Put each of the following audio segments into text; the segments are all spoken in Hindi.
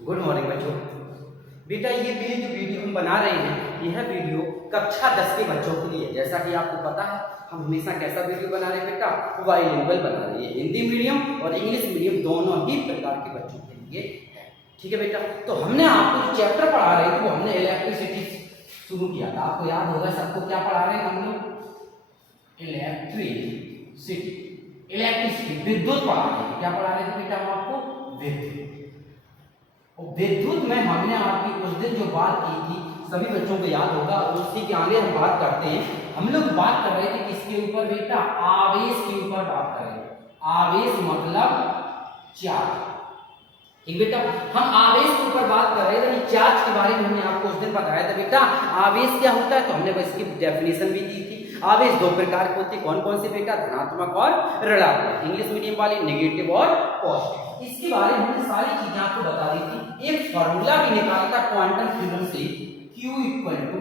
गुड मॉर्निंग बच्चों। बेटा ये जो वीडियो हम बना रहे हैं यह वीडियो कक्षा 10 के बच्चों के लिए। जैसा कि आपको पता है हम हमेशा कैसा वीडियो बना रहे हैं बेटा, बाइलिंगुअल बना रहे हैं, हिंदी मीडियम और इंग्लिश मीडियम दोनों ही प्रकार के बच्चों के लिए है। ठीक है बेटा, तो हमने आपको जो चैप्टर पढ़ा रहे थे वो हमने इलेक्ट्रिसिटी शुरू किया था। आपको याद होगा सबको क्या पढ़ा रहे हैं हम लोग? इलेक्ट्रिसिटी विद्युत पढ़ा रहे थे। क्या पढ़ा रहे थे बेटा हम आपको? विद्युत। विद्युत में हमने आपकी उस दिन जो बात की थी सभी बच्चों को याद होगा, उसी के आगे हम बात करते हैं। हम लोग बात कर रहे थे किसके ऊपर बेटा? आवेश के ऊपर बात कर रहे हैं। आवेश मतलब चार्ज। ठीक बेटा, हम आवेश के ऊपर बात कर रहे थे। चार्ज के बारे में हमने आपको उस दिन बताया था बेटा आवेश क्या होता है, तो हमने इसकी डेफिनेशन भी दी थी। आवेश दो प्रकार के होते हैं। कौन कौन से बेटा? धनात्मक और ऋणात्मक। इंग्लिश मीडियम वाले नेगेटिव और पॉजिटिव। इसके बारे में हमने सारी चीजें आपको बता दी थी। एक फॉर्मूला भी निकाला था क्वांटम थ्योरम से, Q इक्वल टू n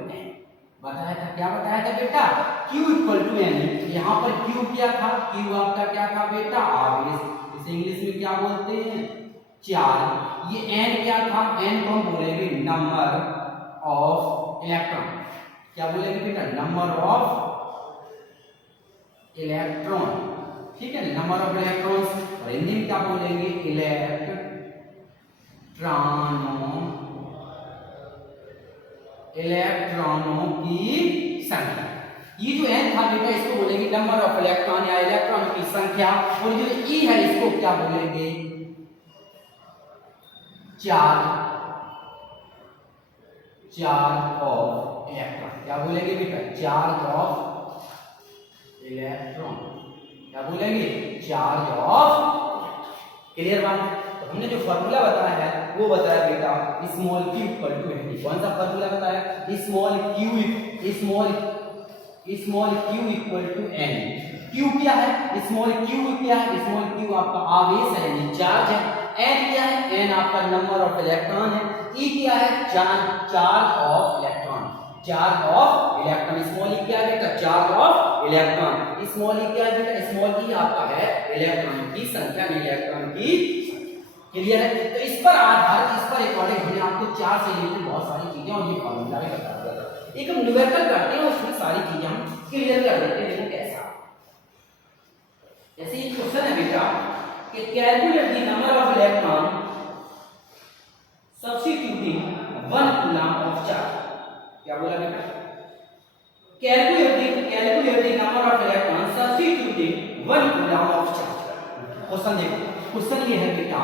बताया था। क्या बताया था बेटा? Q equal to n। यहाँ पर Q क्या था? Q आपका क्या था बेटा? आवेश। इसे इंग्लिश में क्या बोलते हैं? चार्ज। ये n क्या था? n को हम बोलेंगे नंबर ऑफ इलेक्ट्रॉन। क्या बोलेंगे बेटा? Number of electron. ठीक है, नंबर ऑफ इलेक्ट्रॉन्स। और हिंदी में क्या बोलेंगे? इलेक्ट्रॉनों की संख्या। ये जो n था बेटा इसको बोलेंगे नंबर ऑफ इलेक्ट्रॉन या इलेक्ट्रॉन की संख्या। और जो e है इसको क्या बोलेंगे? Charge of electron. क्या बोलेंगे बेटा? Charge of electron. क्या बोलेंगे? Charge of. क्लियर बात है? तो हमने जो फॉर्मूला बताया है वो बताया बेटा small q equal to n। कौन सा फॉर्मूला बताया? Small q equal to n। q क्या है? स्मॉल q क्या है? स्मॉल q आपका आवेश है यानी चार्ज है। n क्या है? n आपका नंबर ऑफ इलेक्ट्रॉन है। e क्या है? Charge of electron. Charge of electron. Small e क्या है बेटा? Charge of electron. Small e क्या है बेटा? स्मॉल e आपका है इलेक्ट्रॉन की संख्या, नहीं इलेक्ट्रॉन की। क्लियर है? तो इस पर आधारित, इस पर अकॉर्डिंग हमने आपको चार्ज से रिलेटेड बहुत सारी चीजें और ये फॉर्मूला भी बता दिया था। एक हम न्यूमेरिकल करते हैं उसमें सारी चीजें हम क्लियर कर देते हैं। देखो कैसा। जैसे ये क्वेश्चन है बेटा कि calculate the number of electron substituting 1 coulomb of charge. क्या बोला बेटा? Calculate the number of electron substituting 1 coulomb of charge. Question देखो, क्वेश्चन ये है बेटा,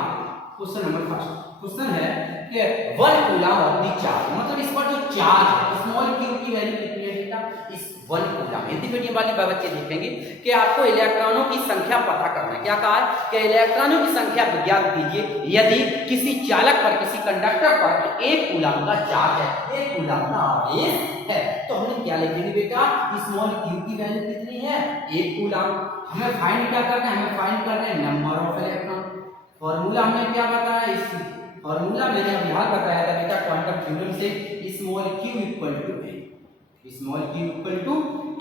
क्वेश्चन नंबर फर्स्ट क्वेश्चन है कि 1 कूलम ऑफ द चार्ज, मतलब इस पर जो चार्ज है स्मॉल q की वैल्यू कितनी है बेटा? इस 1 कूलम। हिंदी मीडियम वाले बच्चे देखेंगे कि आपको इलेक्ट्रॉनों की संख्या पता करना है। क्या कहा है कि इलेक्ट्रॉनों की संख्या ज्ञात कीजिए यदि किसी चालक पर, किसी कंडक्टर पर 1 कूलम का चार्ज है, 1 कूलम का आवेश है। तो हमने क्या लिखेंगे बेटा? स्मॉल q की वैल्यू कितनी है? 1 कूलम। हमें फाइंड क्या करना है? हमें फाइंड करना है नंबर ऑफ इलेक्ट्रॉन। फॉर्मूला हमने क्या बताया? इस फॉर्मूला मैंने अभी हाल बताया था बेटा क्वांटम थ्योरम से, small q equal to n। Small q equal to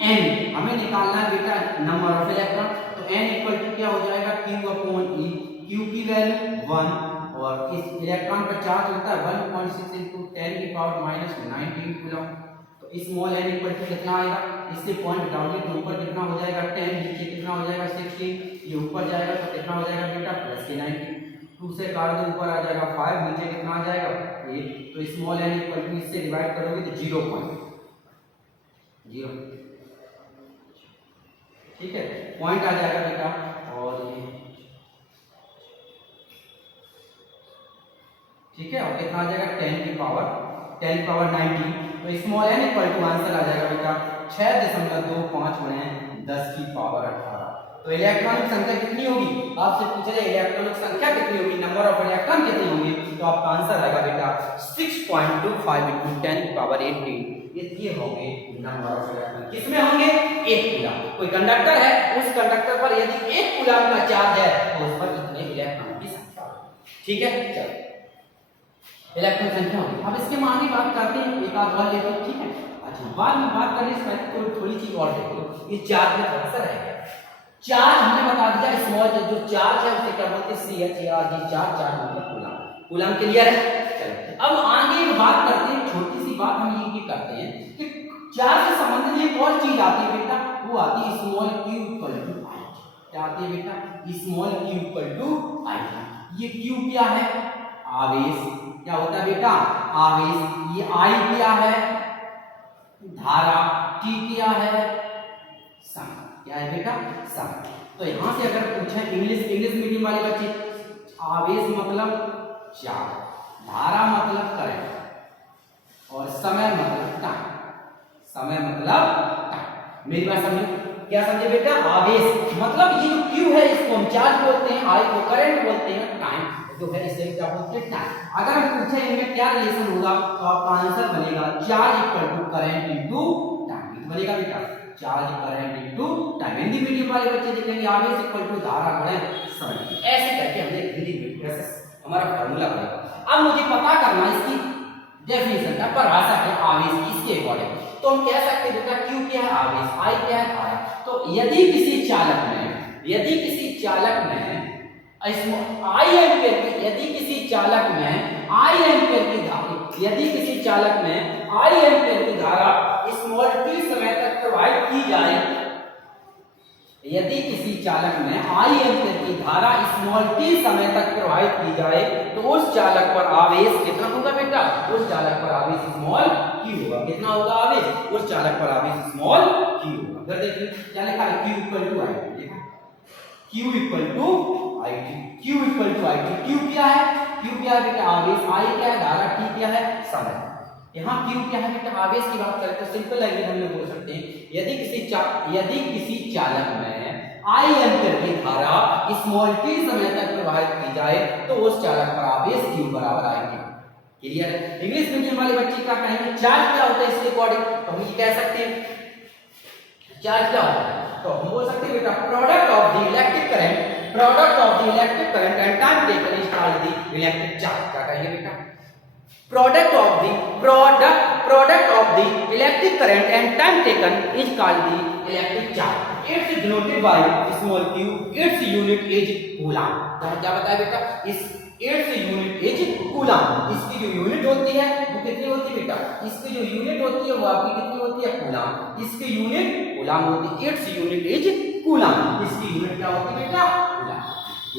n। हमें निकालना है बेटा नंबर ऑफ इलेक्ट्रॉन। तो n इक्वल टू क्या हो जाएगा? q upon e। q की वैल्यू 1 और इस इलेक्ट्रॉन का चार्ज होता है 1.6 into 10 की पावर -19 कूलम। तो स्मॉल n इक्वल टू कितना आएगा? इससे पॉइंट डाउन के ऊपर कितना हो जाएगा? 10, नीचे कितना हो जाएगा? 16। ये ऊपर जाएगा तो कितना हो जाएगा बेटा? प्लस के 19। 2 से काट दो, ऊपर आ जाएगा 5, नीचे कितना आ जाएगा? 8। तो स्मॉल n इक्वल टू इससे डिवाइड करोगे तो 0.0। ठीक है, पॉइंट आ जाएगा बेटा। और ये ठीक है, और कितना आ जाएगा? 10 की पावर 19। तो small n equal to answer आ जाएगा बेटा 6.25 × 10 की पावर 18। तो इलेक्ट्रॉन की संख्या कितनी होगी? आपसे पूछा जाए इलेक्ट्रॉन की संख्या कितनी होगी, नंबर ऑफ इलेक्ट्रॉन कितने होंगे, तो आपका आंसर आएगा बेटा 6.25 × 10 की पावर 18। ये होंगे नंबर ऑफ इलेक्ट्रॉन। किसमें होंगे? 1 कूलम। कोई कंडक्टर है, उस कंडक्टर पर यदि 1 कूलम का चार्ज है तो उस पर कितने इलेक्ट्रॉन की संख्या होगी। ठीक है, चलो इलेक्ट्रॉन संख्या होगी। अब इसके मानी बात करते हैं, एक आध और लेते हैं। ठीक है, अच्छा बाद में बात करने से पहले थोड़ी चीज और देखो। ये चार्ज में थोड़ा सा रह गया। चार्ज हमने बता दिया स्मॉल जो चार्ज है उसे क्या बोलते हैं? CH चार्ज मतलब कूलम। कूलम क्लियर है? चलो अब आगे बात करते हैं, छोटी सी बात हम ये करते हैं कि चार्ज से संबंधित एक और चीज आती है बेटा, वो आती है स्मॉल q इक्वल टू आई। क्या आती है बेटा? स्मॉल q इक्वल टू आई। ये q क्या है? आवेश। क्या होता है बेटा? आवेश। ये I क्या है? धारा। T क्या है? समय। क्या है बेटा? समय। तो यहां से अगर पूछे इंग्लिश मीडियम वाले बच्चे, आवेश मतलब चार्ज, धारा मतलब करंट और समय मतलब टाइम। समय मतलब टाइम। मेरी बात समझो? क्या समझे बेटा? आवेश मतलब ये जो Q है इसको हम चार्ज बोलते हैं, I को करंट बोलते हैं, टाइम जो है इसे क्या बोलते हैं? टाइम। अगर हम पूछे इनमें क्या रिलेशन होगा तो आपका आंसर बनेगा charge equal to current into time. बनेगा बेटा charge current into time. Hindi medium वाले बच्चे देखेंगे आवेश इक्वल टू धारा गुणा समय। ऐसे करके हमने हिंदी मीडियम से हमारा फार्मूला बनेगा। अब मुझे पता करना इसकी डेफिनेशन का, परिभाषा है आवेश की, इसके अकॉर्डिंग तो हम कह सकते हैं बेटा Q क्या है? आवेश। I क्या है? धारा। तो यदि किसी चालक में I एम्पियर की, यदि किसी चालक में I एम्पियर की धारा स्मॉल t समय तक प्रवाहित की जाए, यदि किसी चालक में I एम्पियर की धारा स्मॉल t समय तक प्रवाहित की जाए तो उस चालक पर आवेश कितना होगा बेटा? उस चालक पर आवेश स्मॉल q होगा। कितना होगा आवेश? उस चालक पर आवेश स्मॉल q होगा। अगर देखिए क्या लिखा है? q equal to I. देखा q equal to I T. q equal to I T. q क्या है? q क्या है बेटा? आवेश। I क्या है? धारा। t क्या है? समय। यहाँ q क्या है बेटा? आवेश की बात करें तो सिंपल लैंग्वेज हम लोग बोल सकते हैं यदि किसी चालक में I एम्पियर की धारा स्मॉल t समय तक प्रवाहित की जाए तो उस चालक पर आवेश q बराबर आएंगे। क्लियर है? इंग्लिश मीडियम वाले बच्चे क्या कहेंगे? चार्ज क्या होता है इसके अकॉर्डिंग तो हम ये कह सकते हैं चार्ज क्या होता है तो हम बोल सकते हैं बेटा product of the electric current and time taken is called the electric charge. क्या कहेंगे बेटा? Product of the electric current and time taken is called the electric charge. It's denoted by small q. Its unit is coulomb. क्या बताया बेटा? its unit is coulomb. इसकी जो यूनिट होती है वो कितनी होती है बेटा? इसकी जो यूनिट होती है वो आपकी कितनी होती है? कूलम। इसकी यूनिट कूलम होती है। its unit is coulomb. इसकी यूनिट क्या होती है बेटा? कूलम।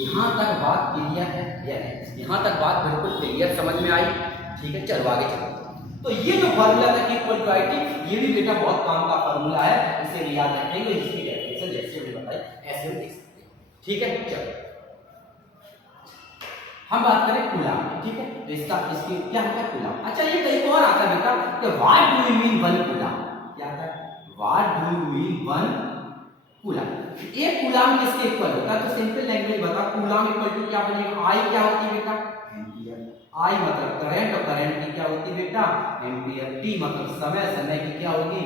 यहाँ तक बात क्लियर है या नहीं? यहाँ तक बात बिल्कुल क्लियर समझ में आई? ठीक है, चलो आगे चलो। तो ये जो फार्मूला था Q equal to I T, ये भी बेटा बहुत काम का फार्मूला है, इसे भी याद रखेंगे। इसकी डेफिनेशन जैसे हमने बताई ऐसे हम देख सकते हैं। ठीक है, चलो हम बात करें कूलम। ठीक है, तो इसकी क्या होता है? कूलम। अच्छा ये कहीं और आता है बेटा कि what do you mean 1 coulomb? क्या आता है? What do you mean 1 coulomb? एक कूलम किसके इक्वल होता है? तो सिंपल लैंग्वेज बता, कूलम इक्वल टू क्या बनेगा? I क्या होती है बेटा? एम्पियर। I मतलब करंट और करंट की क्या होती है बेटा? एम्पियर। T मतलब समय, समय की क्या होगी?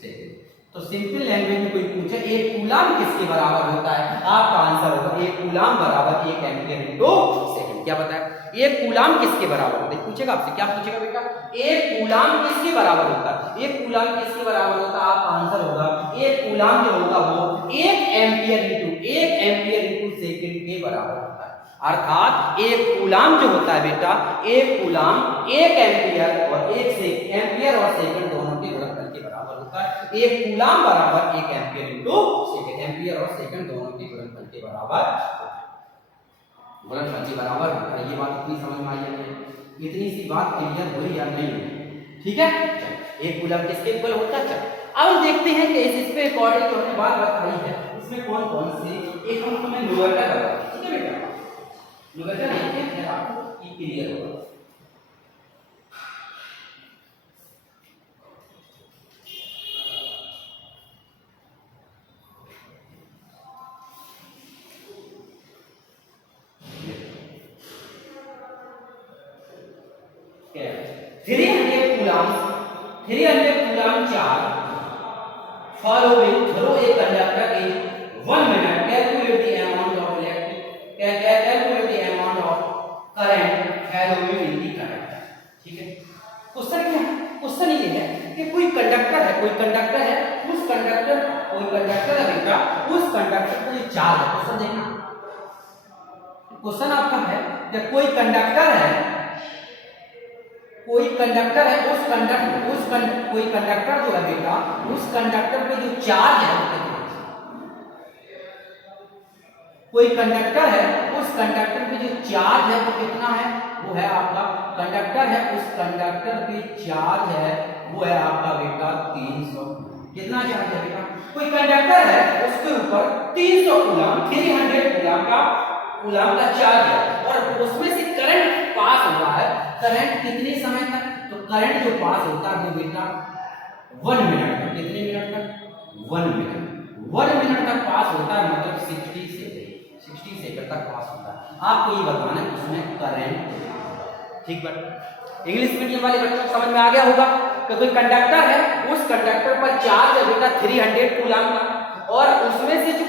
सेकंड। तो सिंपल लैंग्वेज में कोई पूछे एक कूलम किसके बराबर होता है, आपका आंसर होगा एक कूलम बराबर 1 एम्पियर इनटू सेकंड। क्या बताया? एक कूलम किसके बराबर होता है? पूछेगा आपसे, क्या पूछेगा बेटा? एक कूलम किसके बराबर होता है? एक कूलम किसके बराबर होता है? आपका आंसर होगा एक कूलम जो होगा वो 1 एम्पियर इनटू सेकंड के बराबर होता है। अर्थात एक कूलम जो होता है बेटा, एक कूलम 1 एम्पियर और 1 से एम्पियर और सेकंड दोनों के गुणनफल के बराबर होता है। एक कूलम बराबर 1 एम्पियर इनटू सेकंड, एम्पियर और सेकंड दोनों के गुणनफल के बराबर होता है। गुणनफल के बराबर होता है। ये बात इतनी समझ में आई है? इतनी सी बात क्लियर हुई या नहीं हुई? ठीक है, एक कूलम किसके इक्वल होता है? अब देखते हैं कि इस पे अकॉर्डिंग जो हमने बात बताई है इसमें कौन कौन से, एक हम तुम्हें न्यूटन बताएं। ठीक है बेटा, न्यूटन देखते हैं फिर आपको क्लियर होगा। क्या 300 coulomb charge following through a conductor in 1 minute. Calculate the amount of current flowing in the conductor. ठीक है, क्वेश्चन क्या है? क्वेश्चन ये है कि कोई कंडक्टर है, उस कंडक्टर है बेटा, उस कंडक्टर को ये चार्ज है। क्वेश्चन देखना, क्वेश्चन आपका है जब कोई कंडक्टर है, कोई कंडक्टर है, कोई कंडक्टर जो है बेटा, उस कंडक्टर पे जो चार्ज है वो कितना, कोई कंडक्टर है, उस कंडक्टर पे जो चार्ज है वो कितना है, वो है आपका कंडक्टर है, उस कंडक्टर पे चार्ज है वो है आपका बेटा 300। कितना चार्ज है बेटा, कोई कंडक्टर है उसके ऊपर 300 कूलम 300 कूलम का चार्ज है और उसमें से करंट पास हो रहा है। करंट कितने समय तक, तो करंट जो पास होता है वो बेटा 1 मिनट तक, कितने मिनट तक, 1 मिनट तक पास होता है, मतलब 60 सेकंड तक पास होता है। आपको ये बताना है उसमें करंट, ठीक बात। इंग्लिश मीडियम वाले बच्चों को समझ में आ गया होगा कि कोई कंडक्टर है, उस कंडक्टर पर चार्ज है बेटा 300 कूलम का और उसमें से जो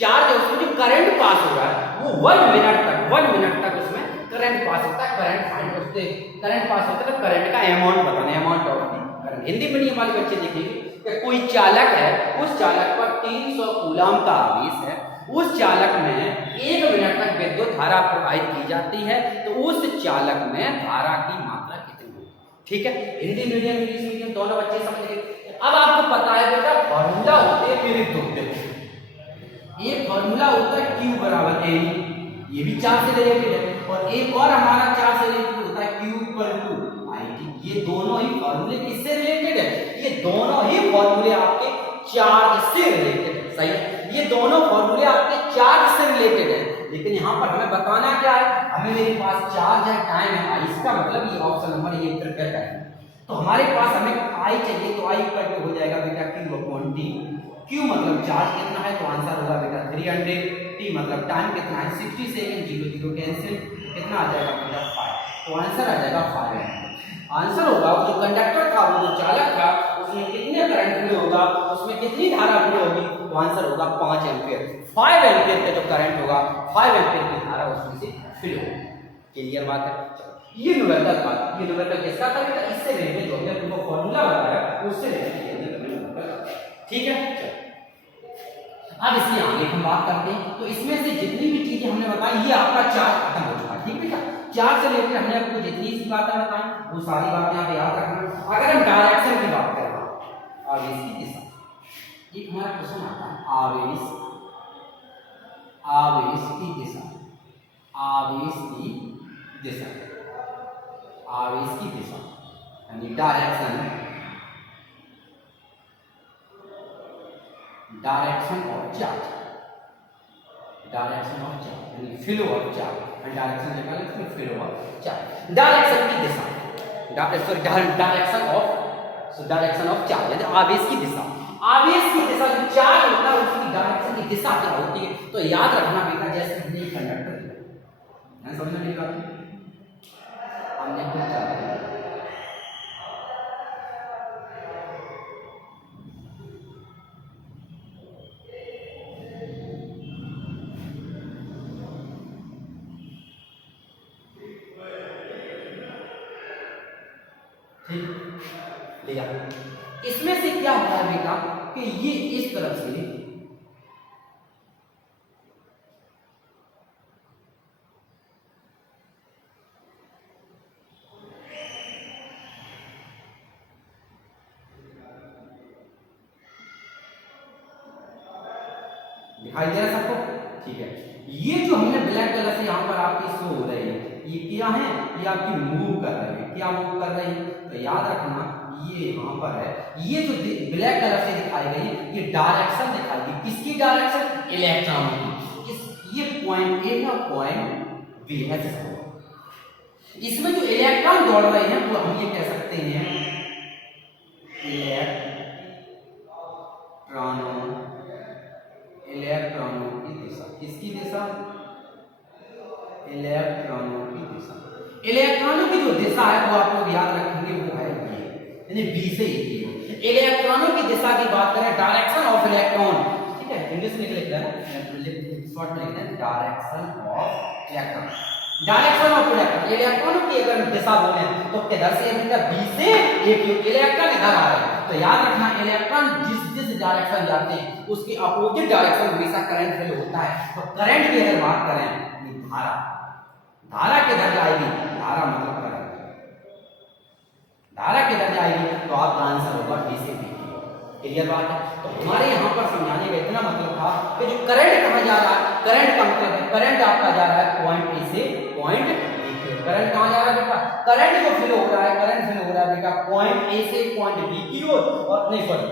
चार्ज है उसमें जो करंट पास हो रहा है वो 1 मिनट तक उसमें करंट पास होता है। करंट फाइंड करते, करंट पास होता है तो करंट का अमाउंट बताना, amount of current. Hindi medium वाले बच्चे देखेंगे कि कोई चालक है, उस चालक पर 300 कूलम का आवेश है, उस चालक में 1 मिनट तक विद्युत धारा प्रवाहित की जाती है, तो उस चालक में धारा की मात्रा कितनी होगी। ठीक है, हिंदी मीडियम इंग्लिश मीडियम दोनों बच्चे समझ गए। अब आपको पता है बेटा फॉर्मूला होते हैं विरुद्ध होते हैं। एक फॉर्मूला होता है Q बराबर A, ये भी चार्ज से रिलेटेड है, और एक और हमारा चार्ज से रिलेटेड होता है Q इक्वल टू IT। ये दोनों ही फॉर्मूले किससे रिलेटेड है, ये दोनों ही फॉर्मूले आपके चार्ज से रिलेटेड है। सही है, ये दोनों फॉर्मूले आपके चार्ज से रिलेटेड है, लेकिन यहाँ पर हमें बताना क्या है, हमें मेरे पास चार्ज है, टाइम है, इसका मतलब ये ऑप्शन नंबर ये प्रिपेयर करना है। तो हमारे पास हमें I चाहिए, तो I इक्वल टू हो जाएगा बेटा Q अपॉन T। Q मतलब चार्ज कितना है, तो आंसर होगा बेटा 300। T मतलब टाइम कितना है 60 सेकंड, 0 0 कैंसिल, कितना आ जाएगा बेटा 5, तो आंसर आ जाएगा 5। आंसर होगा जो कंडक्टर था, वो जो चालक था, उसमें कितने करंट फ्लो होगा, उसमें कितनी धारा फ्लो होगी, तो आंसर होगा 5 एम्पीयर। 5 एम्पीयर का जो करंट होगा, 5 एम्पीयर की धारा उसमें से फ्लो होगी। क्लियर बात है। ये न्यूमेरिकल बात, ये न्यूमेरिकल किसका था बेटा, इससे रिलेटेड जो हमने तुमको फार्मूला बताया उससे रिलेटेड। ठीक है, अब इसके आगे हम बात करते हैं। तो इसमें से जितनी भी चीजें हमने बताई, ये आपका चार्ज खत्म हो चुका है। ठीक है, चार्ज से रिलेटेड हमने आपको जितनी सी बातें बताई वो सारी बातें आप याद रखना। अगर हम डायरेक्शन की बात करें, आवेश की दिशा, एक हमारा क्वेश्चन आता है आवेश की दिशा, आवेश की दिशा, आवेश की दिशा यानी direction, direction of charge, direction of charge यानी फ्लो ऑफ चार्ज, डायरेक्शन जगह लिखते हैं फ्लो ऑफ चार्ज। डायरेक्शन की दिशा, डायरेक्शन ऑफ चार्ज यानी आवेश की दिशा। आवेश की दिशा जो चार्ज होता है उसकी डायरेक्शन की दिशा क्या होती है, तो याद रखना बेटा, जैसे हमने कंडक्टर है, समझ में नहीं आ रहा, हमने कुछ चार्ज लिया, इसमें से क्या होता है बेटा कि ये इस तरफ से दिखाई दे रहा है सबको। ठीक है, ये जो हमने ब्लैक कलर से यहाँ पर आपकी शो हो रही है, ये क्या है, ये आपकी मूव कर रही है। क्या मूव कर रही है, तो याद रखना ये यहाँ पर है, ये जो ब्लैक कलर से दिखाई गई ये डायरेक्शन दिखाई गई, किसकी डायरेक्शन, इलेक्ट्रॉन की। ये पॉइंट ए है, पॉइंट बी है। इसमें जो इलेक्ट्रॉन दौड़ रहे हैं वो हम ये कह सकते हैं इलेक्ट्रॉनों की दिशा। किसकी दिशा, इलेक्ट्रॉनों की दिशा। इलेक्ट्रॉनों की जो दिशा है वो आप लोग याद रखेंगे, वो है ये, यानी बी से ए। इलेक्ट्रॉनों की दिशा की बात करें, डायरेक्शन ऑफ इलेक्ट्रॉन, ठीक है, इंग्लिश में लिख देना, शॉर्ट में लिख देना, direction of electron, direction of electron. इलेक्ट्रॉनों की अगर दिशा बोले तो किधर से, बी से ए की, इलेक्ट्रॉन इधर आ रहे हैं, तो याद रखना इलेक्ट्रॉन जिस डायरेक्शन जाते हैं उसके अपोजिट डायरेक्शन हमेशा करंट फ्लो होता है। तो करंट की अगर बात करें, धारा, धारा किधर जाएगी, धारा मतलब करंट, धारा किधर जाएगी, तो आपका आंसर होगा बी से बी। क्लियर बात है। तो हमारे यहाँ पर समझाने का इतना मतलब था कि जो करंट कहाँ जा रहा है, करंट का मतलब है करंट आपका जा रहा है पॉइंट ए से पॉइंट बी की ओर। करंट कहाँ जा रहा है बेटा, करंट जो फ्लो हो रहा है, करंट फ्लो हो रहा है बेटा पॉइंट ए से पॉइंट बी की ओर, और नहीं सॉरी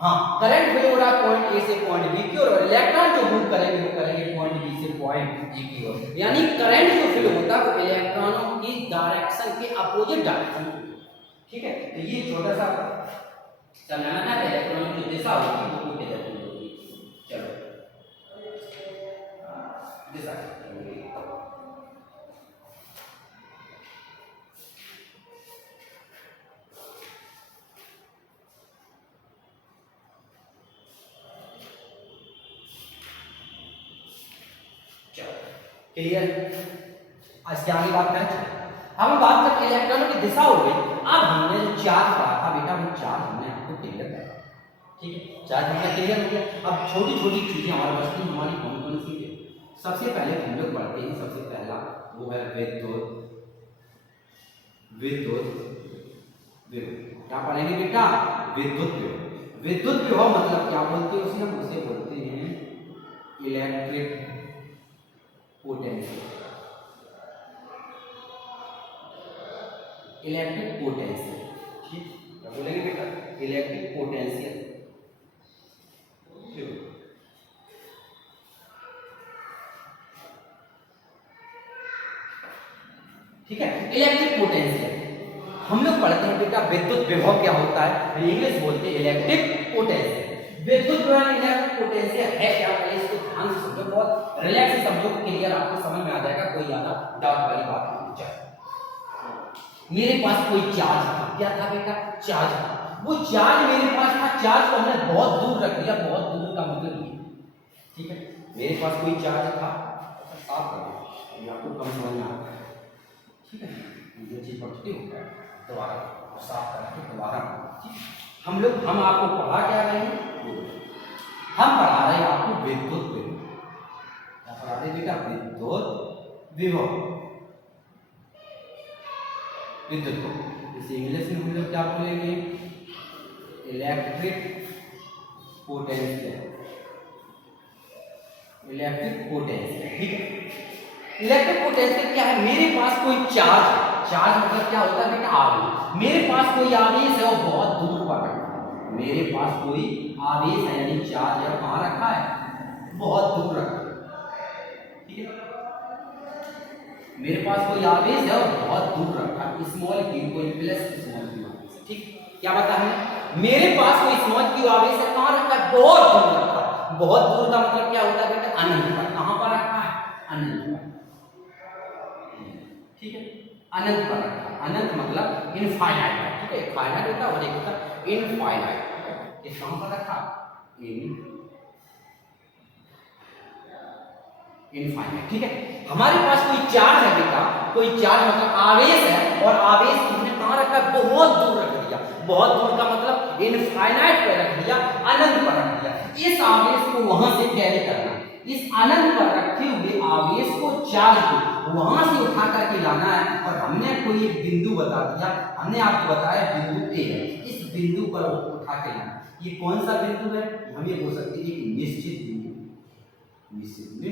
हाँ करंट फ्लो हो रहा है पॉइंट ए से पॉइंट बी की ओर, और इलेक्ट्रॉन जो मूव करेंगे वो करेंगे पॉइंट बी से पॉइंट ए की ओर। यानी करंट जो फ्लो होता है वो इलेक्ट्रॉनों की डायरेक्शन के अपोजिट डायरेक्शन। ठीक है, तो ये छोटा सा समझाना है इलेक्ट्रॉन की दिशा होगी वो कुछ इधर होगी। चलो दिशा क्लियर। आज के आगे बात करें, हम बात करते इलेक्ट्रॉनों की दिशा हो गई। अब हमने जो चार्ज पढ़ा था बेटा वो चार्ज हमने आपको क्लियर करा। ठीक है, चार्ज हमने क्लियर हो गया। अब छोटी छोटी चीजें हमारे पास की हमारी कौन कौन सी है, सबसे पहले हम लोग पढ़ते हैं, सबसे पहला वो है विद्युत। विद्युत विभव क्या पढ़ेंगे बेटा, विद्युत विभव। विद्युत विभव मतलब क्या बोलते हैं उसे, हम उसे बोलते हैं इलेक्ट्रिक पोटेंशियल। इलेक्ट्रिक पोटेंशियल, ठीक क्या बोलेंगे बेटा, इलेक्ट्रिक पोटेंशियल। ठीक है, इलेक्ट्रिक पोटेंशियल हम लोग पढ़ते हैं बेटा। विद्युत विभव क्या होता है, इंग्लिश बोलते हैं इलेक्ट्रिक पोटेंशियल। विद्युत विभव इलेक्ट्रिक पोटेंशियल है क्या, पहले इसको ध्यान से समझो, बहुत रिलैक्स से समझो, क्लियर आपको समझ में आ जाएगा, कोई ज्यादा डाउट वाली बात नहीं। चलो मेरे पास कोई चार्ज था, क्या था बेटा, चार्ज था। वो चार्ज मेरे पास था, चार्ज को हमने बहुत दूर रख दिया, बहुत दूर का मतलब ये। ठीक है, मेरे पास कोई चार्ज था, साफ कर दो आपको कम समझ में आता है। ठीक है, जो चीज पढ़ती हो दोबारा साफ करके दोबारा। हम आपको पढ़ा क्या रहे हैं, हम पढ़ा रहे हैं आपको विद्युत विभव। क्या पढ़ा रहे बेटा, विद्युत विभव। विद्युत को इसे इंग्लिश में हम लोग क्या बोलेंगे, इलेक्ट्रिक पोटेंशियल। इलेक्ट्रिक पोटेंशियल, ठीक है। इलेक्ट्रिक पोटेंशियल क्या है, मेरे पास कोई चार्ज, चार्ज मतलब क्या होता है बेटा, आवेश। मेरे पास कोई आवेश है और बहुत दूर पर रखा है। मेरे पास कोई आवेश है यानी चार्ज है, कहाँ रखा है, बहुत दूर रखा है। ठीक है, मेरे पास कोई आवेश है और बहुत दूर रखा है, स्मॉल क्यू कोई प्लस स्मॉल क्यू आवेश। ठीक, क्या बता है, मेरे पास कोई स्मॉल क्यू आवेश है, कहाँ रखा है, बहुत दूर रखा है। बहुत दूर का मतलब क्या होता है बेटा, अनंत पर। कहाँ पर रखा है, अनंत पर। ठीक है, अनंत पर रखा है। अनंत मतलब इनफाइनाइट। ठीक है, फाइनाइट होता है और एक होता है इनफाइनाइट। ये कहाँ पर रखा, इनफाइनाइट। ठीक है, हमारे पास कोई चार्ज है बेटा, कोई चार्ज मतलब आवेश है, और आवेश हमने कहाँ रखा, बहुत दूर रख दिया। बहुत दूर का मतलब इनफाइनाइट पर रख दिया, अनंत पर रख दिया। इस आवेश को वहां से कैरी करना, इस अनंत पर रखे हुए आवेश को, चार्ज को वहां से उठा करके लाना है। और हमने कोई एक बिंदु बता दिया, हमने आपको बताया बिंदु ए है, इस बिंदु पर उठा के लाना। ये कौन सा बिंदु है, हम ये बोल सकते हैं एक निश्चित बिंदु,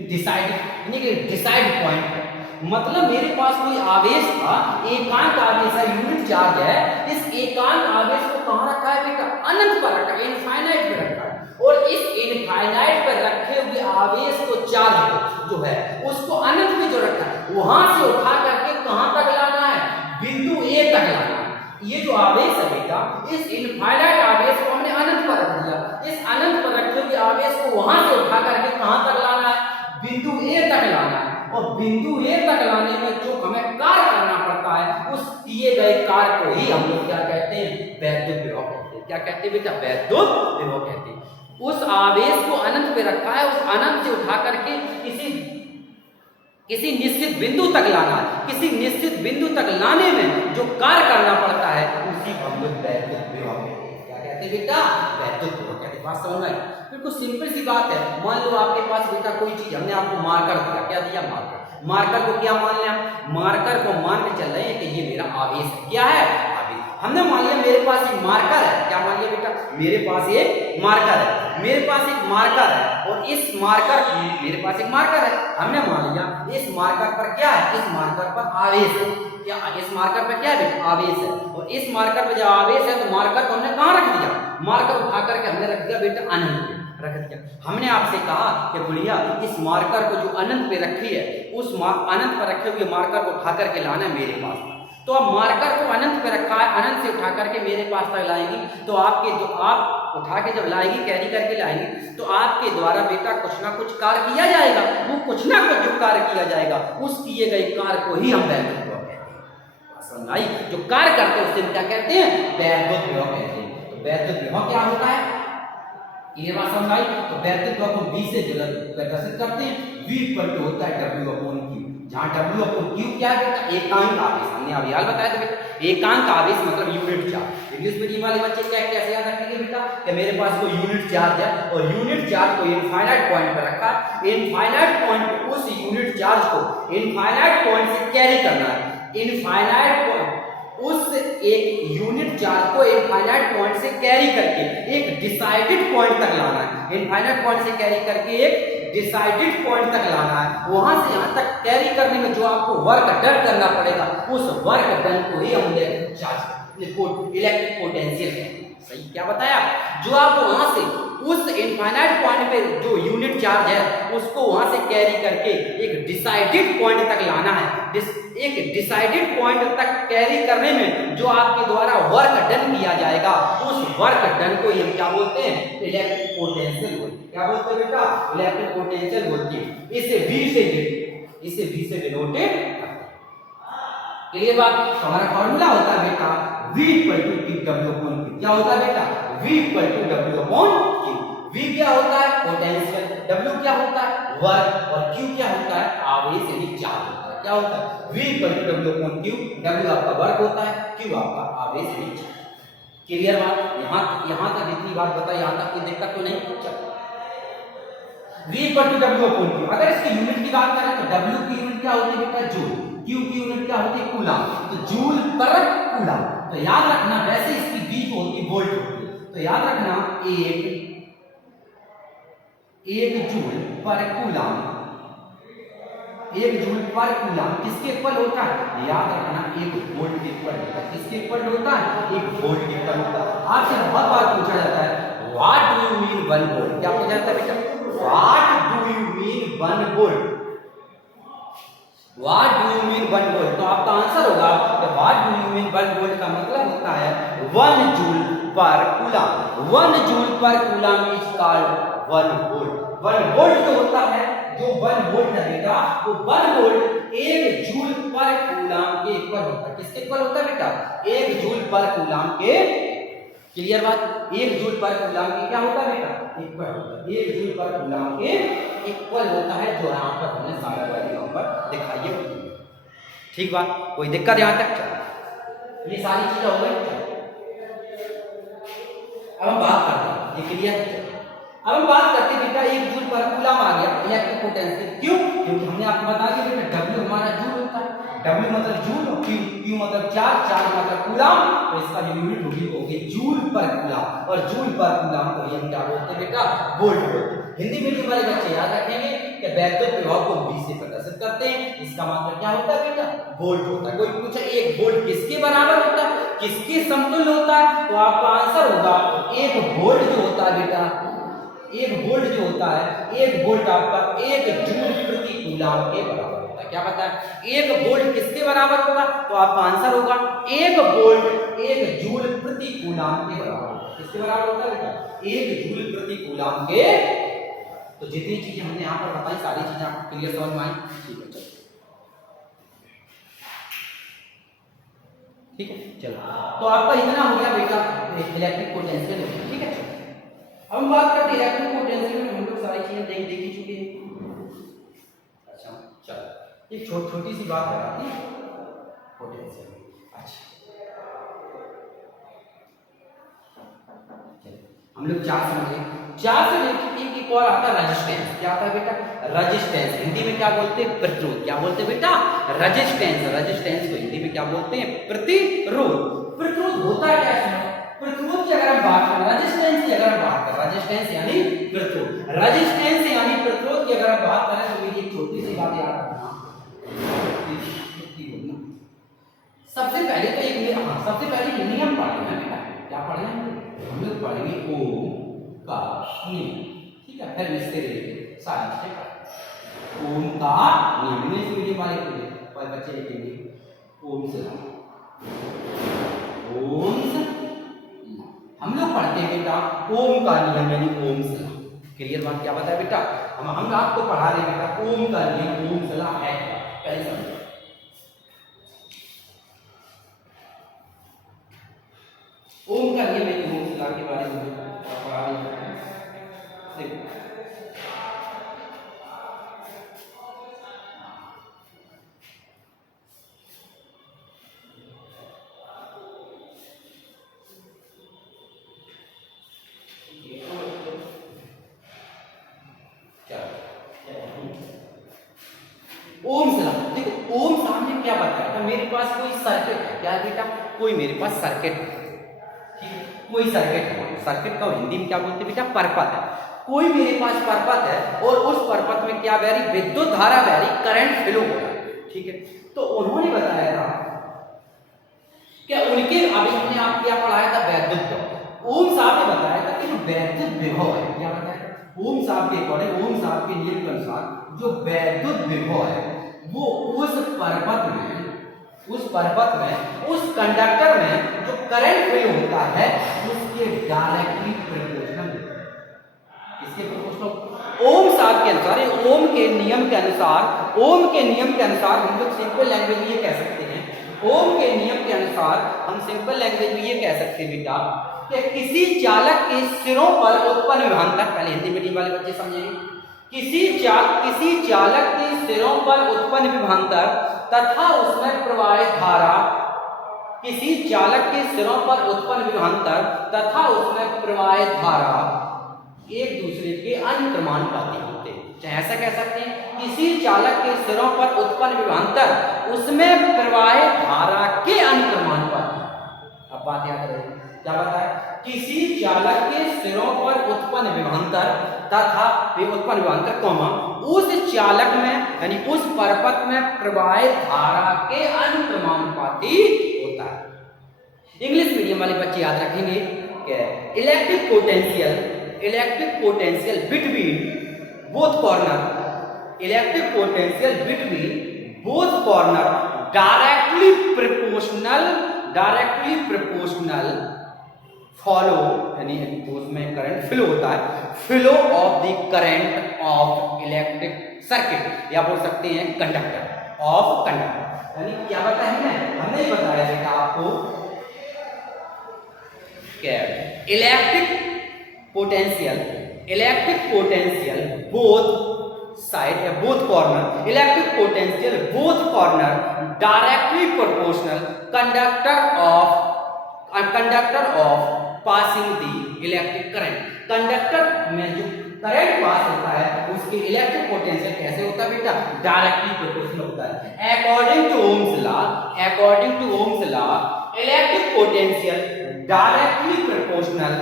डिसाइड यानी कि डिसाइड पॉइंट है। मतलब मेरे पास कोई आवेश था, एकांक आवेश है, यूनिट चार्ज है। इस एकांक आवेश को कहाँ रखा है बेटा, अनंत पर रखा है, इनफाइनाइट पर रखा है। और इस इनफाइनाइट पर रखे हुए आवेश को, चार्ज को जो है उसको अनंत में जो रखा है, वहां से उठा करके कहां तक लाना है, बिंदु ए तक लाना है। ये जो आवेश है बेटा, इस इनफाइनाइट आवेश को हमने अनंत पर रख दिया। इस अनंत पर रखे हुए आवेश को वहां से उठा करके कहां तक लाना है, बिंदु ए तक लाना है। और बिंदु ए तक लाने में जो हमें कार्य करना पड़ता है, उस दिए गए कार्य को ही हम लोग क्या कहते हैं, वैद्युत विभव कहते हैं। क्या कहते हैं बेटा, वैद्युत विभव कहते हैं। उस आवेश को अनंत पे रखा है, उस अनंत से उठा करके किसी निश्चित बिंदु तक लाना है। किसी निश्चित बिंदु तक लाने में जो कार्य करना पड़ता है, उसी को हम लोग वैद्युत विभव कहते हैं। क्या कहते हैं बेटा, वैद्युत विभव कहते हैं। बात समझ में आई? बिल्कुल सिंपल सी बात है। मान लो आपके पास बेटा कोई चीज, हमने आपको मार्कर दिया, क्या दिया, मार्कर। मार्कर को क्या मान लिया, मार्कर को मान के चल रहे हैं कि ये मेरा आवेश है। क्या है, आवेश। हमने मान लिया मेरे पास एक मार्कर है, क्या मान लिया बेटा, मेरे पास एक मार्कर है, मेरे पास एक मार्कर है और इस मार्कर, मेरे पास एक मार्कर है, हमने मान लिया इस मार्कर पर क्या है, इस मार्कर पर आवेश है। क्या इस मार्कर पर क्या है बेटा, आवेश है। और इस मार्कर पर जब आवेश है तो मार्कर को हमने कहाँ रख दिया, मार्कर उठा करके हमने रख दिया बेटा अनंत पे रख दिया। हमने आपसे कहा कि बुढ़िया इस मार्कर को जो अनंत पे रखी है उस अनंत पर रखे हुए मार्कर को उठा करके लाना है मेरे पास। तो अब मार्कर को अनंत पे रखा है, अनंत से उठा करके मेरे पास तक लाएंगी तो आपके जो आप उठा के जब लाएंगी, कैरी करके लाएंगी तो आपके द्वारा बेटा कुछ ना कुछ कार्य किया जाएगा। वो कुछ ना कुछ जो कार्य किया जाएगा उस किए गए कार्य को ही हम वैद्युत विभव कहते हैं। समझाई, जो कार्य करते हैं उससे क्या कहते हैं, वैद्युत विभव कहते हैं। तो वैद्युत विभव क्या होता है, ये बात समझाई। तो वैद्युत विभव को V से प्रदर्शित करते हैं। V इक्वल टू होता है W अपॉन Q, जहां W अपॉन Q क्या है बेटा, एकांक आवेश। हमने अभी हाल बताया था बेटा, एकांक आवेश मतलब यूनिट चार्ज। इंग्लिश मीडियम वाले बच्चे क्या कैसे याद रखेंगे बेटा, कि मेरे पास कोई यूनिट चार्ज है और यूनिट चार्ज को इनफाइनाइट पॉइंट पर रखा है, इनफाइनाइट पॉइंट उस यूनिट चार्ज को इनफाइनाइट पॉइंट से कैरी करना है। इनफाइनाइट पॉइंट उस एक यूनिट चार्ज को इनफाइनाइट पॉइंट से कैरी करके एक डिसाइडेड पॉइंट तक लाना है। इनफाइनाइट पॉइंट से कैरी करके एक डिसाइडेड पॉइंट तक लाना है। वहां से यहां तक कैरी करने में जो आपको वर्क डन करना पड़ेगा उस वर्क डन को ही हम इलेक्ट्रिक चार्ज, इलेक्ट्रिक पोटेंशियल कहते हैं। सही क्या बताया, जो आपको वहां से उस इनफाइनाइट पॉइंट पे जो यूनिट चार्ज है उसको वहां से कैरी करके एक डिसाइडेड पॉइंट तक लाना है। एक डिसाइडेड पॉइंट तक कैरी करने में जो आपके द्वारा वर्क डन किया जाएगा उस वर्क डन को हम क्या बोलते हैं, इलेक्ट्रिक पोटेंशियल बोलते हैं। क्या बोलते हैं बेटा, इलेक्ट्रिक पोटेंशियल बोलते हैं। इसे V से डिनोटेड। क्लियर बात। तो हमारा फार्मूला होता है बेटा V equal to W upon Q। क्या होता है बेटा, V equal to W upon Q। V क्या होता है, पोटेंशियल, W क्या होता है, वर्क, और Q क्या होता है, आवेश यानी चार्ज होता है। क्या होता है, V equal to W upon Q। W आपका वर्क होता है, Q आपका आवेश यानी चार्ज। क्लियर बात। यहां तक जितनी बात बताई, यहां तक कोई दिक्कत तो नहीं। V equal to W upon Q। अगर इसकी यूनिट की बात करें तो W की यूनिट क्या होती है बेटा, जूल। Q की यूनिट क्या होती है, कूलम। तो जूल पर कूलम। तो याद रखना, वैसे इसकी V को होती है वोल्ट होती है। तो याद रखना एक जूल पर कूलम, एक जूल पर कूलम किसके इक्वल होता है, याद रखना एक वोल्ट के इक्वल होता है। किसके इक्वल होता है, एक वोल्ट के इक्वल होता है। आपसे बहुत बार पूछा जाता है what do you mean 1 volt. क्या पूछा जाता है बेटा, what do you mean 1 volt. What do you mean 1 volt. तो आपका आंसर होगा कि what do you mean 1 volt का मतलब होता है 1 जूल पर कूलम। 1 जूल पर coulomb is called 1 volt. 1 volt जो होता है, जो 1 वोल्ट है बेटा, वो 1 वोल्ट 1 जूल पर कूलम के इक्वल होता है। किसके इक्वल होता है बेटा, 1 जूल पर कूलम के। क्लियर बात। 1 जूल पर कूलम के क्या होता है बेटा, इक्वल होता है। 1 जूल पर कूलम के इक्वल होता है, जो यहाँ पर हमने सारा वैल्यू पर दिखाई है। ठीक बात, कोई दिक्कत यहाँ तक। चलो ये सारी चीजें हो गई। अब हम बात करते हैं, ये क्लियर। अब हम बात करते हैं बेटा 1 जूल पर कूलम आ गया इलेक्ट्रिक पोटेंशियल। क्यों, क्योंकि हमने आपको बता दिया बेटा W हमारा जूल होता है। W मतलब जूल और Q मतलब चार्ज, चार्ज मतलब कूलम। तो इसका जो यूनिट होगी जूल पर कूलम, और जूल पर कूलम को हम क्या बोलते हैं बेटा, वोल्ट बोलते हैं। हिंदी मीडियम वाले बच्चे याद रखेंगे कि वैद्युत विभव को V से प्रदर्शित करते हैं। इसका मतलब क्या होता है बेटा, वोल्ट होता है। कोई पूछे 1 वोल्ट किसके बराबर होता है, किसके समतुल्य होता है, तो आपका आंसर होगा 1 वोल्ट जो होता है बेटा, 1 वोल्ट जो होता है, 1 वोल्ट आपका 1 जूल प्रति कूलम के बराबर होता है। क्या पता है 1 वोल्ट किसके बराबर होगा, तो आपका आंसर होगा 1 वोल्ट 1 जूल प्रति कूलम के बराबर होता है। किसके बराबर होता है बेटा, 1 जूल प्रति कूलम के। तो जितनी चीजें हमने यहाँ पर बताई सारी चीजें आपको क्लियर समझ में आई। ठीक है, चलो ठीक है, चलो तो आपका इतना हो गया बेटा इलेक्ट्रिक पोटेंशियल। ठीक है, अब हम बात करते हैं इलेक्ट्रिक पोटेंशियल में हम लोग सारी चीजें देख चुके हैं। अच्छा चलो एक छोटी सी बात बताती है पोटेंशियल। अच्छा हम लोग 4 समझे, 4 से लेकर 1 एक और आता है रेजिस्टेंस। क्या आता है बेटा? रेजिस्टेंस। हिंदी में क्या बोलते हैं? प्रतिरोध। क्या बोलते हैं बेटा? रेजिस्टेंस। रेजिस्टेंस को हिंदी में क्या बोलते हैं? प्रतिरोध। प्रतिरोध होता क्या है? प्रतिरोध की अगर हम बात करें, रेजिस्टेंस की अगर हम बात करें, रेजिस्टेंस यानी प्रतिरोध, रेजिस्टेंस यानी प्रतिरोध की अगर हम बात करें तो मेरी एक छोटी सी बात याद रखना। सबसे पहले तो एक सबसे पहले नियम पढ़ेंगे बेटा। क्या पढ़ेंगे? हम लोग पढ़ेंगे ओम का नियम। ठीक है, फिर इससे रिलेटेड सारी चीजें पढ़ेंगे। ओम का नियम इंग्लिश मीडियम वाले पर बच्चे लिखेंगे ओम से ओम से। हम लोग पढ़ते हैं बेटा ओम का नियम यानी ओम से। क्लियर बात? क्या बताया बेटा? हम आपको पढ़ा रहे हैं बेटा ओम का नियम, ओम से है पहले समझो। ओम का नियम यानी ओम से के बारे में पढ़ा रहे हैं। देखो ओम से देखो ओम सामने क्या बताया था? मेरे पास कोई सर्किट है। क्या है बेटा? कोई मेरे पास सर्किट है। ठीक है, कोई सर्किट है। सर्किट का हिंदी में क्या बोलते हैं बेटा? परपथ है। कोई मेरे पास परपथ है और उस परपथ में क्या बह रही? विद्युत धारा बह रही, करंट फ्लो हो रहा है। ठीक है, तो उन्होंने बताया था क्या उनके अभी हमने आप क्या पढ़ाया था? वैद्युत। ओम साहब ने बताया था कि जो वैद्युत विभव है, क्या बताया? ओम साहब के अकॉर्डिंग, ओम साहब के नियम के अनुसार जो वैद्युत विभव है वो उस परपथ में उस कंडक्टर में जो करंट फ्लो होता है उसके डायरेक्टली प्रोपोर्शनल होता है। इसके प्रोपोर्शनल ओम साहब के अनुसार, ओम के नियम के अनुसार हम लोग सिंपल लैंग्वेज में ये कह सकते हैं, ओम के नियम के अनुसार हम सिंपल लैंग्वेज में ये कह सकते हैं बेटा कि किसी चालक के सिरों पर उत्पन्न विभवांतर, पहले हिंदी मीडियम वाले बच्चे समझेंगे, किसी चालक के सिरों पर उत्पन्न विभवांतर तथा उसमें प्रवाहित धारा, किसी चालक के सिरों पर उत्पन्न विभवांतर तथा उसमें प्रवाहित धारा एक दूसरे के अनुक्रमानुपाती होते हैं। चाहे ऐसा कह सकते हैं किसी चालक के सिरों पर उत्पन्न विभवांतर उसमें प्रवाहित धारा के अनुक्रमानुपाती। अब बात याद रखें क्या बताया? किसी चालक के सिरों पर उत्पन्न विभवांतर तथा उत्पन्न विभवांतर कौमा उस चालक में यानी उस परपथ में प्रवाहित धारा के अनुक्रमानुपाती होता है। इंग्लिश मीडियम वाले बच्चे याद रखेंगे कि electric potential between both corner directly proportional follow यानी उसमें करंट फ्लो होता है, flow of the current of electric circuit, या बोल सकते हैं कंडक्टर ऑफ कंडक्टर। यानी क्या बताया हमने बताया बेटा आपको क्या इलेक्ट्रिक पोटेंशियल बोथ साइड या both corner, electric potential both corner directly proportional conductor of passing the electric current. Conductor में जो करंट पास होता है उसके इलेक्ट्रिक पोटेंशियल कैसे होता है बेटा? डायरेक्टली प्रोपोर्शनल होता है। According to Ohm's law electric potential directly proportional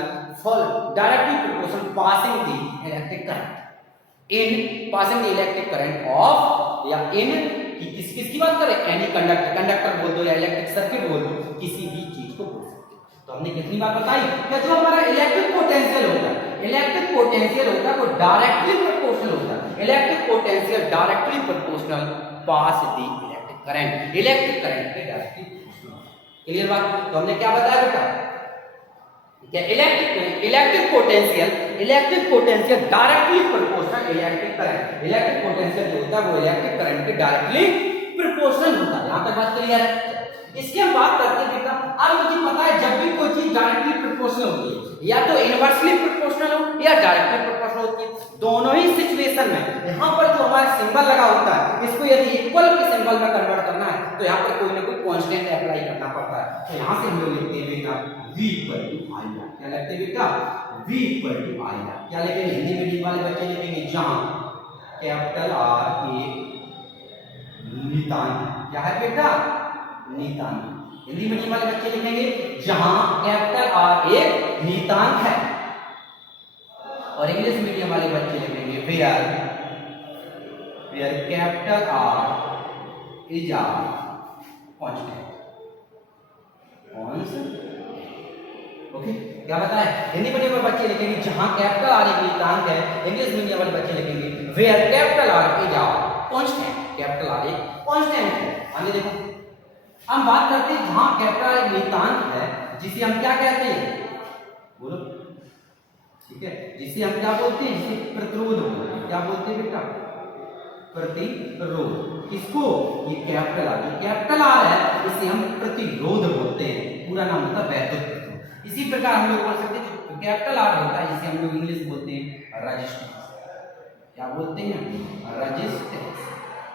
passing the electric current passing the electric current of, या इन किसकी बात करें? एनी कंडक्टर बोल दो या इलेक्ट्रिक सर्किट बोल दो, किसी भी चीज को बोल सकते हैं। तो हमने कितनी बात बताई कि जो हमारा इलेक्ट्रिक पोटेंशियल होता है वो डायरेक्टली प्रोपोर्शनल होता है। Electric potential directly proportional pass the electric current के डायरेक्टली प्रोपोर्शनल। क्लियर बात? तो हमने क्या बताया बेटा क्या electric potential directly proportional electric potential जो होता है वो इलेक्ट्रिक करंट के डायरेक्टली प्रोपोर्शनल होता है। यहां तक बात क्लियर है? इसकी हम बात करते हैं बेटा, अब मुझे पता है जब भी कोई चीज डायरेक्टली प्रोपोर्शनल होती है या तो इनवर्सली प्रोपोर्शनल हो या डायरेक्टली प्रोपोर्शनल होती है। दोनों ही सिचुएशन में यहाँ पर जो हमारा सिंबल लगा होता है इसको यदि इक्वल के सिंबल में कन्वर्ट करना है तो यहाँ पर कोई ना कोई कांस्टेंट अप्लाई करना पड़ता है। तो यहाँ से हम लोग लिखते हैं बेटा v = i। क्या लिखते हैं बेटा? V equal to I R. क्या लिखेंगे? हिंदी मीडियम वाले बच्चे लिखेंगे जहां कैपिटल आर एक नितांक। क्या है बेटा? नितांक। हिंदी मीडियम वाले बच्चे लिखेंगे जहां कैपिटल आर एक नितांक है, और इंग्लिश मीडियम वाले बच्चे लिखेंगे where capital R is a constant. Okay, क्या बताएं? हिंदी मीडियम वाले बच्चे लिखेंगे जहां कैपिटल आर एक नितांक है, इंग्लिश मीडियम वाले बच्चे लिखेंगे where capital R is a constant. Capital R एक कांस्टेंट है। आगे देखो, हम बात करते हैं जहां कैपिटल आर एक नितांक है, जिसे हम क्या कहते हैं? बोलो। ठीक है, जिसे हम क्या बोलते हैं? जिसे प्रतिरोध बोलते हैं। क्या बोलते हैं बेटा? प्रतिरोध। किसको? ये कैपिटल आर, जो कैपिटल आर है इसे हम प्रतिरोध बोलते हैं। पूरा नाम होता है वैद्युत प्रतिरोध। इसी प्रकार हम लोग बोल सकते हैं जो कैपिटल आर होता है जिसे हम लोग इंग्लिश बोलते हैं रेजिस्टेंस। क्या बोलते हैं? रेजिस्टेंस।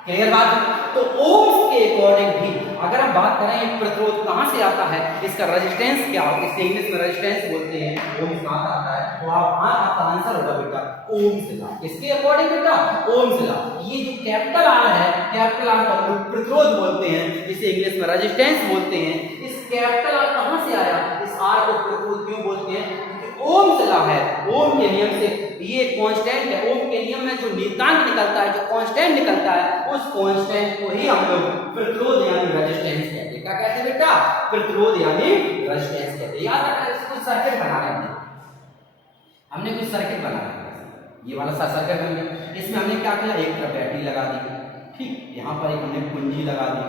क्लियर बात? तो ओम्स के अकॉर्डिंग भी अगर हम बात करें ये प्रतिरोध कहां से आता है, इसका रेजिस्टेंस क्या हो, इसके इंग्लिश में रेजिस्टेंस बोलते हैं, ओम्स कहां से आता है, तो आपका आंसर होगा बेटा ओम्स लॉ। किसके अकॉर्डिंग बेटा? Ohm's law. ये जो कैपिटल आर है, कैपिटल आर को हम लोग प्रतिरोध बोलते हैं, इसे इंग्लिश में रेजिस्टेंस बोलते हैं। इस कैपिटल आर कहां से आया? इस आर को प्रतिरोध क्यों बोलते हैं? ओम्स लॉ है, ओम के नियम से ये कांस्टेंट है। ओम के नियम में जो नियतांक निकलता है, जो कांस्टेंट निकलता है, उस कांस्टेंट को ही हम लोग प्रतिरोध यानी रेजिस्टेंस कहते हैं। क्या कहते हैं बेटा? प्रतिरोध यानी रेजिस्टेंस कहते हैं। याद रखना, कुछ सर्किट बना रहे हैं, हमने कुछ सर्किट बनाया, ये वाला सा सर्किट बन गया। इसमें हमने क्या किया? एक तरफ बैटरी लगा दी, ठीक, यहाँ पर एक हमने कुंजी लगा दी,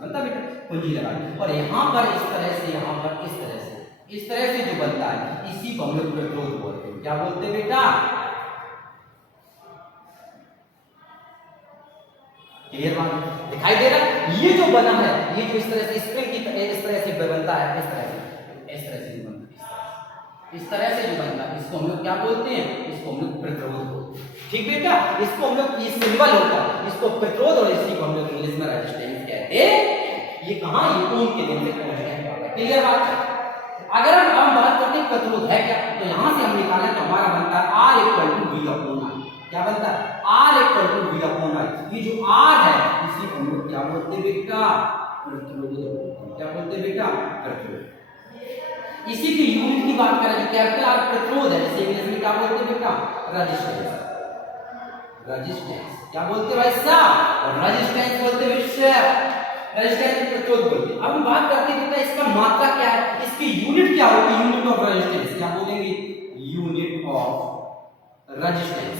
बनता बेटा कुंजी लगा दी, और यहाँ पर इस तरह से, यहाँ पर इस तरह से, इस तरह से जो बनता है इसी को हम लोग प्रतिरोध बोलते हैं। क्या बोलते हैं बेटा? क्लियर बात? दिखाई दे रहा है? ये जो बना है, ये जो इस तरह से स्प्रिंग की इस तरह से बनता है, इस तरह से, इस तरह से बनता है, इस तरह से जो बनता है, इसको हम लोग क्या बोलते हैं? इसको हम लोग प्रतिरोध बोलते हैं। ठीक बेटा, इसको हम लोग, ये सिंबल होता है, इसको प्रतिरोध, और इसी को हम लोग इंग्लिश में रेजिस्टेंस कहते हैं। ये कहां? ये ओम के नियम से कांस्टेंट होता है। क्लियर बात? अगर हम बात करते हैं प्रतिरोध है क्या, तो यहां से हम निकालें तो हमारा बनता है R equal to V upon I। क्या बनता है? R equal to V upon I। ये जो R है इसी को हम लोग क्या बोलते हैं बेटा? प्रतिरोध बोलते हैं। क्या बोलते हैं बेटा? प्रतिरोध। इसी की यूनिट की बात करें, कैपिटल R प्रतिरोध है, इसे इंग्लिश में क्या बोलते हैं बेटा? रेजिस्टेंस। रेजिस्टेंस क्या बोलते हैं भाई साहब? और रेजिस्टेंस बोलते हैं विषय, रेजिस्टेंस प्रतिरोध बोलते हैं। अब हम बात करते हैं बेटा इसका मात्रा क्या है, इसकी यूनिट क्या होगी? Unit of resistance. क्या बोलेंगे? Unit of resistance.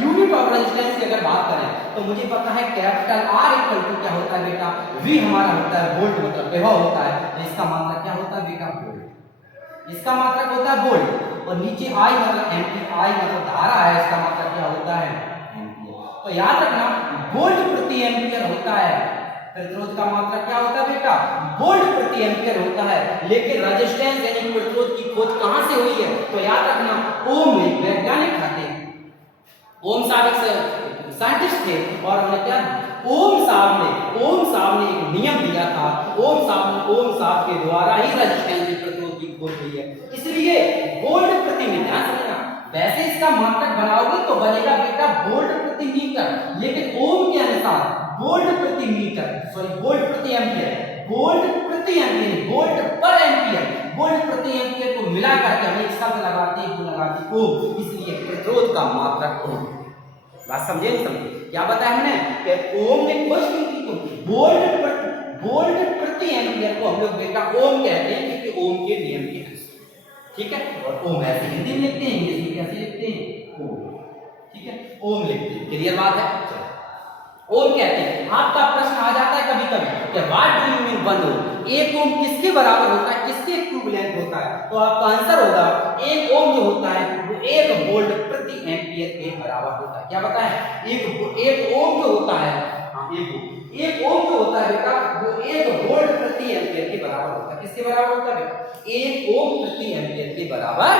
Unit of resistance की अगर बात करें तो मुझे पता है कैपिटल R इक्वल टू क्या होता है बेटा? V हमारा होता है वोल्ट, मतलब विभव होता है, तो इसका मात्रक क्या होता है बेटा? वोल्ट। इसका मात्रक होता है वोल्ट, और नीचे I मतलब एम्पीयर, I मतलब धारा है, इसका मात्रक क्या होता है? एम्पीयर। तो याद रखना वोल्ट प्रति एम्पीयर होता है, प्रतिरोध का मात्रक क्या होता है बेटा? वोल्ट प्रति एम्पीयर होता है। लेकिन रेजिस्टेंस यानी प्रतिरोध की खोज कहां से हुई है? तो याद रखना ओम में वैज्ञानिक थे, ओम साहब एक साइंटिस्ट थे, और उन्होंने क्या, ओम साहब ने एक नियम दिया था, ओम साहब के द्वारा ही रेजिस्टेंस प्रतिरोध की खोज हुई है। इसलिए वोल्ट प्रति मीटर, ध्यान समझना, वैसे इसका मात्रक बनाओगे तो बनेगा बेटा वोल्ट प्रति मीटर, लेकिन ओम के अनुसार वोल्ट प्रति मीटर, सॉरी वोल्ट प्रति एम्पीयर, वोल्ट प्रति एम्पीयर, वोल्ट पर एम्पीयर, वोल्ट प्रति एम्पीयर को मिला करके हम एक शब्द लगाते हैं, वो लगाते ओम, इसलिए प्रतिरोध का मात्रक ओम। बात समझे नहीं समझे? क्या बताया हमने कि ओम ने खोज की थी, तो वोल्ट प्रति एम्पीयर को हम लोग बेटा ओम कहते हैं, क्योंकि ओम के नियम के अनुसार। ठीक है, और ओम ऐसे हिंदी में लिखते हैं, इंग्लिश में कैसे लिखते हैं? ओम। ठीक है, ओम लिखते हैं। क्लियर बात है? ओम कहते हैं। आपका प्रश्न आ जाता है कभी कभी कि व्हाट डू यू मीन 1 ओम? एक ओम किसके बराबर होता है, किसके इक्विवेलेंट होता है? तो आपका आंसर होगा एक ओम जो होता है वो 1 वोल्ट प्रति एम्पीयर के बराबर होता है। क्या बताएं? एक ओम जो होता है, हाँ एक ओम जो होता है बेटा वो 1 वोल्ट प्रति एम्पीयर के बराबर होता है। किसके बराबर होता है बेटा? 1 ओम प्रति एम्पीयर के बराबर।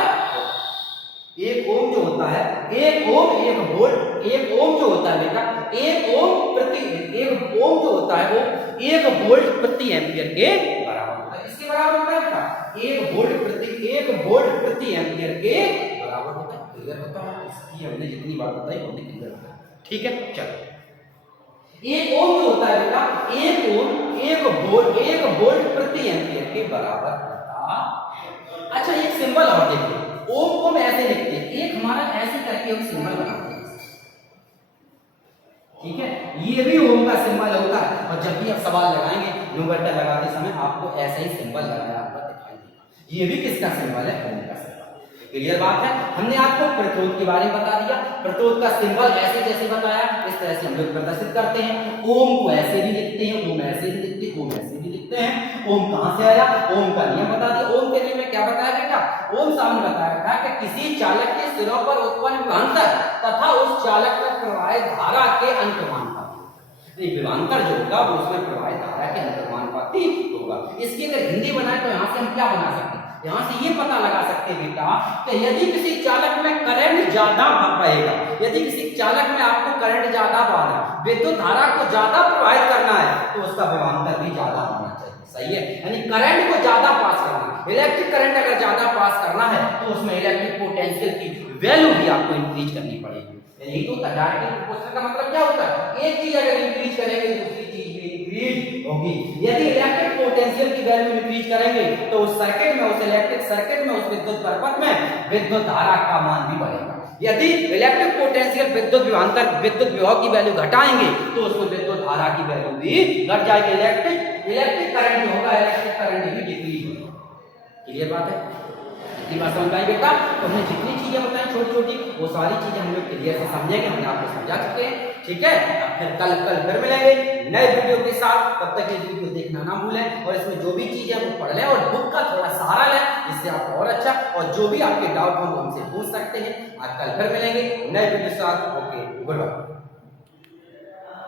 एक ओम जो होता है, एक ओम 1 वोल्ट, एक ओम जो होता है बेटा एक ओम जो होता है वो 1 वोल्ट प्रति एम्पीयर के बराबर बराबर होता है। इसके बराबर होता है बेटा 1 वोल्ट प्रति एम्पियर के बराबर होता है। क्लियर होता है? इसकी हमने जितनी बात बताई वो हमने क्लियर होता है। ठीक है, चलो 1 ओम जो होता है बेटा 1 ओम 1 वोल्ट प्रति एम्पियर के बराबर होता है। अच्छा एक सिंबल और देखिए, ओम को हम ऐसे लिखते हैं, एक हमारा ऐसे करके हम सिंबल बनाते हैं, ठीक है, ये भी ओम का सिंबल होता है। और जब भी आप सवाल लगाएंगे न्यूमरेटर लगाते समय आपको ऐसा ही सिंबल लगाया हुआ दिखाई देगा। ये भी किसका सिंबल है? ओम का सिंबल। क्लियर बात है? हमने आपको प्रतिरोध के बारे में बता दिया, प्रतिरोध का सिंबल ऐसे जैसे बताया इस तरह से हम लोग प्रदर्शित करते हैं। ओम को ऐसे भी लिखते हैं, ओम ऐसे भी लिखते हैं, ओम ऐसे भी लिखते हैं। ओम कहां से आया? ओम का नियम बता दिया। ओम के नियम में क्या बताया बेटा? ओम सामने बताया था कि किसी चालक के सिरों पर उत्पन्न विभवांतर तथा उस चालक में प्रवाहित धारा के अंतर्मानुपाती। विभवांतर जो होगा वो उसमें प्रवाहित धारा के अंतर्मानुपाती होगा। इसकी अगर हिंदी बनाए तो यहाँ से हम क्या बना सकते हैं? यहाँ से ये पता लगा सकते हैं बेटा कि यदि किसी चालक में करंट ज्यादा बहेगा, यदि किसी चालक में आपको करंट ज्यादा बहाना, विद्युत धारा को ज्यादा प्रवाहित करना है तो उसका विभवांतर भी ज्यादा होना चाहिए। सही है, यानी करंट को ज्यादा पास करना, इलेक्ट्रिक करंट अगर ज्यादा पास करना है तो उसमें इलेक्ट्रिक पोटेंशियल की वैल्यू भी आपको इंक्रीज करनी पड़ेगी। यही तो डायरेक्ट प्रोपोर्शनल का मतलब क्या होता है? एक चीज अगर इंक्रीज करेंगे दूसरी चीज भी इंक्रीज होगी। यदि इलेक्ट्रिक पोटेंशियल की वैल्यू इंक्रीज करेंगे तो उस सर्किट में, उस इलेक्ट्रिक सर्किट में, उस विद्युत परिपथ में विद्युत धारा का मान भी बढ़ेगा। यदि इलेक्ट्रिक पोटेंशियल विद्युत विभवांतर, विद्युत विभव की वैल्यू घटाएंगे तो उसमें विद्युत धारा की वैल्यू भी घट जाएगी। इलेक्ट्रिक करंट जो होगा, इलेक्ट्रिक करंट भी डिक्रीज होगा। क्लियर बात है? इतनी बात समझ आई बेटा? तो हमने जितनी चीजें बताई छोटी छोटी वो सारी चीजें हम लोग क्लियर से समझेंगे, हमने आपको समझा चुके हैं। ठीक है, अब फिर कल फिर मिलेंगे नए वीडियो के साथ। तब तक ये वीडियो देखना ना भूलें और इसमें जो भी चीजें वो पढ़ लें और बुक का थोड़ा सहारा लें, इससे आपको और अच्छा। और जो भी आपके डाउट हो वो हमसे पूछ सकते हैं। आज कल फिर मिलेंगे नए वीडियो के साथ। Okay, good bye.